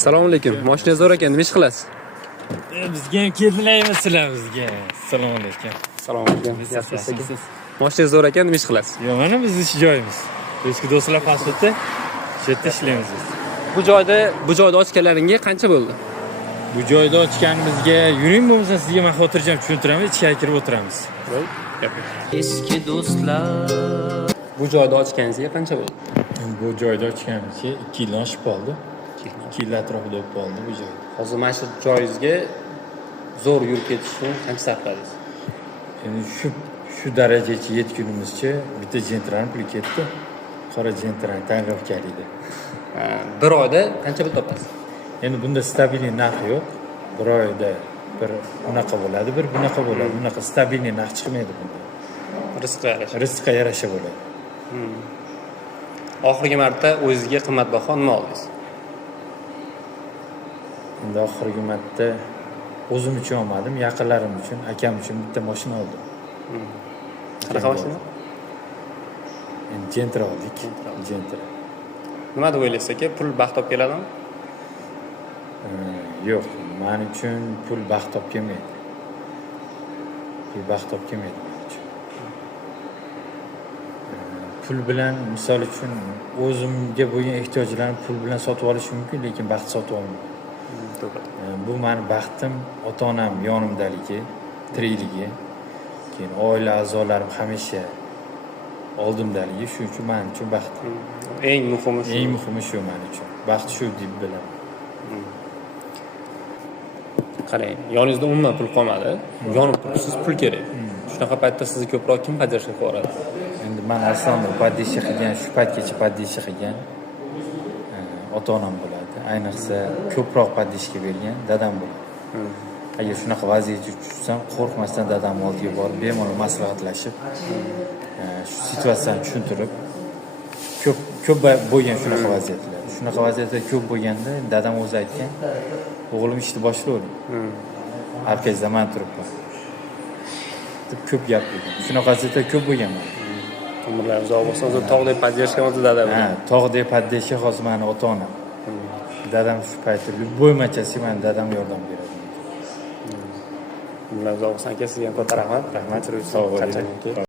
Assalomu alaykum. Mashina zo'r ekan, nima ish qilasiz? Bizga ham keldilarmi sizlar bizga? Assalomu alaykum. Assalomu alaykum. Yaxshimisiz? Mashina zo'r ekan, nima ish qilasiz? Yo'q, mana biz ish joyimiz. Eski do'stlar pasporti. Shu yerda ishlaymiz biz. Bu joyda ochganlaringga qancha bo'ldi? Bu joyda ochganimizga yuring bo'lmasa sizga men xotirjam tushuntiraman, ichkariga kirib o'tiramiz. Eski do'stlar. Bu joyda ochganingizga qancha bo'ldi? Bu joyda ochganimizga 2 yil oshib qoldi. 2 yil atrofida bo'lib qoldi bu joy. Hozir mana shu joyingizga zo'r yurib ketish uchun qancha sarfladingiz? Endi shu darajaga yetgunimizcha bitta jentran pul ketdi. Qora jentran tayyorgarlikda. Bir oyda qancha pul topasiz? Endi bunda stabilniy narx yo'q. Bir oyda bir bunaqa bo'ladi, bir bunaqa bo'ladi. Bunaqa stabilniy narx chiqmaydi bunda. Rizqqa yarasha bo'ladi. Oxirgi marta o'zingizga qimmatbaho nima oldingiz? Endi oxirgi marta o'zim uchun olmadim, yaqinlarim uchun, akam uchun bitta mashina oldim. Qanaqa mashina? Endi Gentra oldik. Gentra. Nima deb o'ylaysiz aka? Pul baxt olib keladimi? Yo'q, men uchun pul baxt olib kelmaydi. Pul baxt olib kelmaydi men uchun. Pul bilan, misol uchun, o'zimga bo'lgan ehtiyojlarni pul bilan sotib olish mumkin, lekin baxt sotib olmayman. Bu meni baxtim, ota-onam yonimdaligi, tirikligi, keyin oila a'zolarim hamisha oldimdaligi, shu uchun men uchun baxt. Eng muhimi shu men uchun. Baxt shu deb bilaman. Qarang, yoningizda umuman pul qolmadi. Yonib turibsiz, pul kerak. Shunaqa paytda sizni ko'proq kim поддержка qiladi? Endi men aslida поддержка qilgan, shu paytgacha поддержка qilgan ota-onam bo'ladi. Ayniqsa ko'proq поддержка bergan dadam bo'ladi. Agar shunaqa vaziyatga tushsam, qo'rqmasdan dadam oldiga borib, bemalol maslahatlashib, shu situatsiyani tushuntirib, ko'p bo'lgan shunaqa vaziyatlar. Shunaqa vaziyatlar ko'p bo'lganda dadam o'zi aytgan, o'g'lim ishni boshlaydi. Arkangizda men turibman. deb ko'p gap bo'lgan. Shunaqa vaziyatlar ko'p bo'lgan men. Umrlaringiz uzoq bo'lsin. Hozir tog'dek поддержка hozir dadam. Ha, tog'dek поддержка hozir meni ota-onam. Dadam shu paytda любой machasi men dadam yordam beradi. Umrlaringiz uzoq bo'lsin aka, sizga ham katta rahmat. Rahmat, sog' bo'ling.